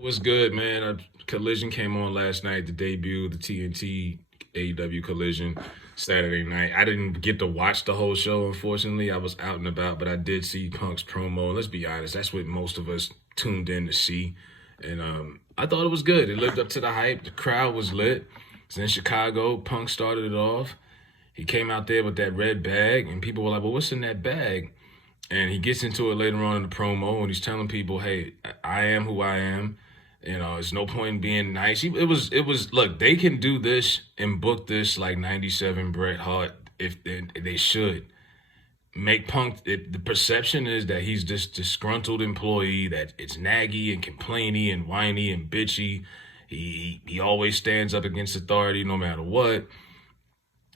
What's good, man? Collision came on last night, the debut of the TNT AEW Collision Saturday night. I didn't get to watch the whole show, unfortunately. I was out and about, but I did see Punk's promo. Let's be honest, that's what most of us tuned in to see. And I thought it was good. It lived up to the hype. The crowd was lit. It's in Chicago. Punk started it off. He came out there with that red bag, and people were like, well, what's in that bag? And he gets into it later on in the promo, and he's telling people, "Hey, I am who I am. It's no point in being nice." It was. Look, they can do this and book this like '97 Bret Hart if they should make Punk. The perception is that he's this disgruntled employee that it's naggy and complainy and whiny and bitchy. He always stands up against authority no matter what.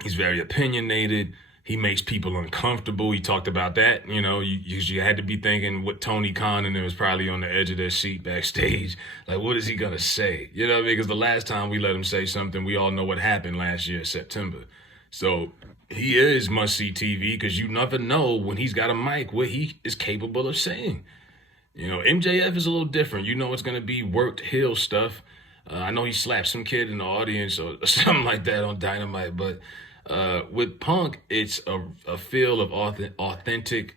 He's very opinionated. He makes people uncomfortable. He talked about that. You had to be thinking what Tony Khan and them was probably on the edge of their seat backstage. Like, what is he going to say? You know what I mean? Because the last time we let him say something, we all know what happened last year, September. So he is must-see TV because you never know when he's got a mic what he is capable of saying. MJF is a little different. It's going to be worked heel stuff. I know he slapped some kid in the audience or something like that on Dynamite, but with Punk, it's a feel of authentic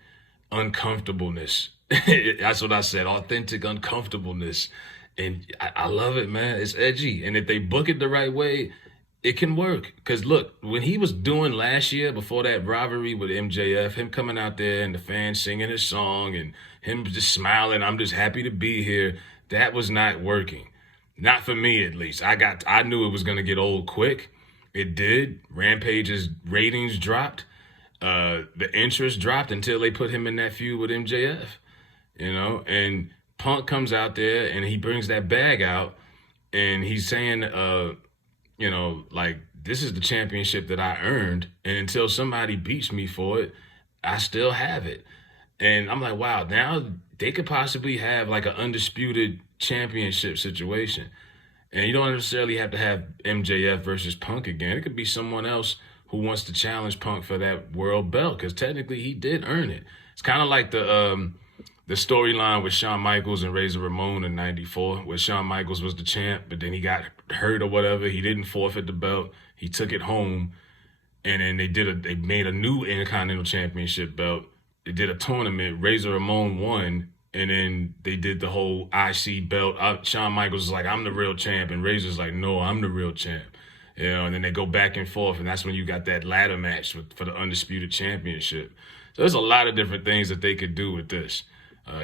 uncomfortableness. That's what I said, authentic uncomfortableness. And I love it, man. It's edgy. And if they book it the right way, it can work. Because look, when he was doing last year, before that rivalry with MJF, him coming out there and the fans singing his song and him just smiling, I'm just happy to be here, that was not working. Not for me, at least. I knew it was going to get old quick. It did. Rampage's ratings dropped. The interest dropped until they put him in that feud with MJF. And Punk comes out there and he brings that bag out and he's saying, like, this is the championship that I earned. And until somebody beats me for it, I still have it. And I'm like, wow, now they could possibly have like an undisputed championship situation. And you don't necessarily have to have MJF versus Punk again. It could be someone else who wants to challenge Punk for that world belt because technically he did earn it. It's kind of like the storyline with Shawn Michaels and Razor Ramon in '94, where Shawn Michaels was the champ, but then he got hurt or whatever. He didn't forfeit the belt. He took it home, and then they made a new Intercontinental Championship belt. They did a tournament. Razor Ramon won. And then they did the whole IC belt. Shawn Michaels is like, I'm the real champ. And Razor's like, no, I'm the real champ. And then they go back and forth. And that's when you got that ladder match for the Undisputed Championship. So there's a lot of different things that they could do with this.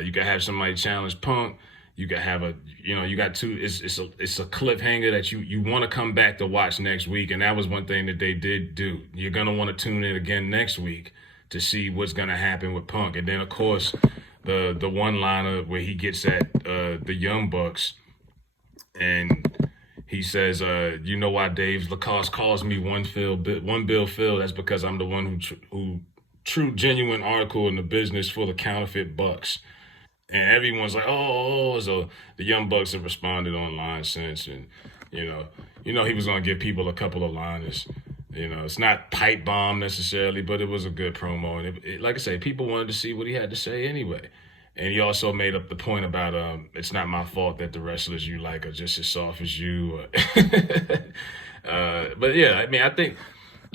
You could have somebody challenge Punk. You could have you got two. It's a cliffhanger that you want to come back to watch next week. And that was one thing that they did do. You're going to want to tune in again next week to see what's going to happen with Punk. And then, of course, the one-liner where he gets at the Young Bucks and he says, you know why Dave Lacoste calls me one Bill Phil? That's because I'm the one who true genuine article in the business full of counterfeit bucks. And everyone's like, oh. So the Young Bucks have responded online since, and he was going to give people a couple of liners. It's not pipe bomb necessarily, but it was a good promo. And like I say, people wanted to see what he had to say anyway. And he also made up the point about it's not my fault that the wrestlers you like are just as soft as you. But yeah, I mean, I think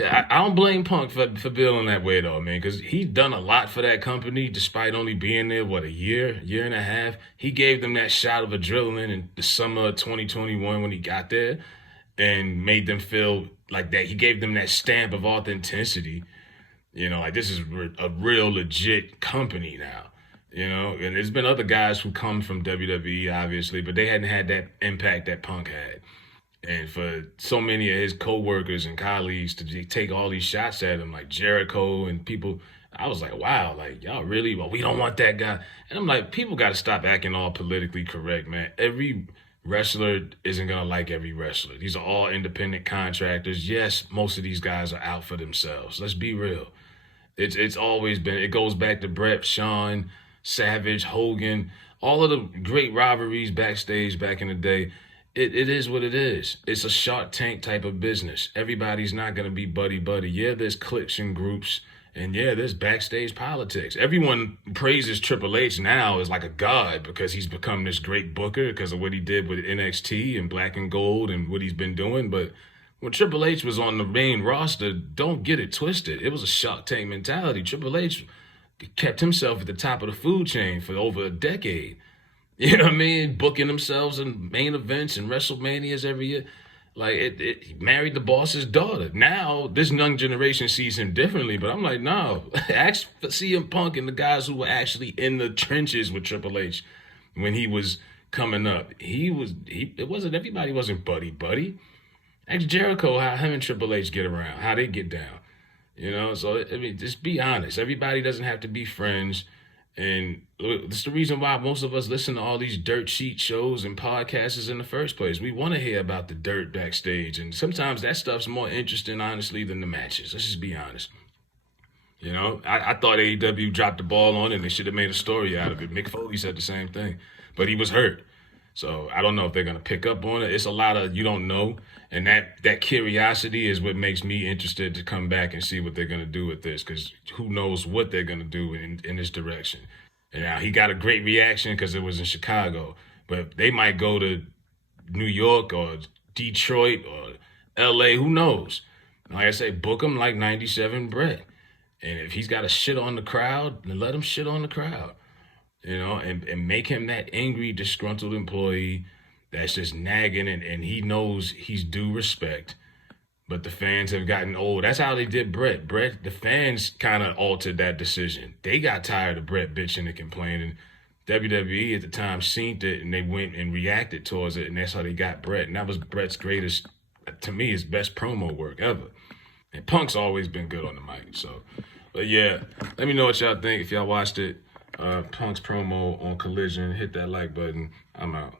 I don't blame Punk for feeling that way though, man, because he's done a lot for that company despite only being there, a year and a half. He gave them that shot of adrenaline in the summer of 2021 when he got there and made them feel like that. He gave them that stamp of authenticity, like this is a real legit company now, and there's been other guys who come from WWE, obviously, but they hadn't had that impact that Punk had. And for so many of his co-workers and colleagues to take all these shots at him, like Jericho and people, I was like, wow, like, y'all really, well, we don't want that guy. And I'm like, people got to stop acting all politically correct, man. Every wrestler isn't going to like every wrestler. These are all independent contractors. Yes, most of these guys are out for themselves. Let's be real. It's always been, it goes back to Bret, Shawn, Savage, Hogan, all of the great rivalries backstage back in the day. It is what it is. It's a Shark Tank type of business. Everybody's not going to be buddy-buddy. Yeah, there's cliques and groups, And yeah, there's backstage politics. Everyone praises Triple H now as like a god because he's become this great booker because of what he did with NXT and Black and Gold and what he's been doing. But when Triple H was on the main roster, don't get it twisted. It was a Shark Tank mentality. Triple H kept himself at the top of the food chain for over a decade. You know what I mean? Booking themselves in main events and WrestleManias every year. Like, he married the boss's daughter. Now, this young generation sees him differently, but I'm like, no. Ask for CM Punk and the guys who were actually in the trenches with Triple H when he was coming up. Everybody wasn't buddy. Ask Jericho how him and Triple H get around, how they get down. You know, so, I mean, just be honest. Everybody doesn't have to be friends. And that's the reason why most of us listen to all these dirt sheet shows and podcasts in the first place. We want to hear about the dirt backstage. And sometimes that stuff's more interesting, honestly, than the matches. Let's just be honest. You know, I thought AEW dropped the ball on it and they should have made a story out of it. Mick Foley said the same thing, but he was hurt. So I don't know if they're going to pick up on it. It's a lot of you don't know. And that curiosity is what makes me interested to come back and see what they're going to do with this, because who knows what they're going to do in this direction. And now he got a great reaction because it was in Chicago, but they might go to New York or Detroit or LA, who knows? Like I say, book him like 97 Brett. And if he's got to shit on the crowd, then let him shit on the crowd. You know, and make him that angry, disgruntled employee that's just nagging, and he knows he's due respect. But the fans have gotten old. That's how they did Brett. The fans kind of altered that decision. They got tired of Brett bitching and complaining. WWE at the time seen it, and they went and reacted towards it, and that's how they got Brett. And that was Brett's greatest, to me, his best promo work ever. And Punk's always been good on the mic. So, but yeah, let me know what y'all think if y'all watched it. Punk's promo on Collision. Hit that like button. I'm out.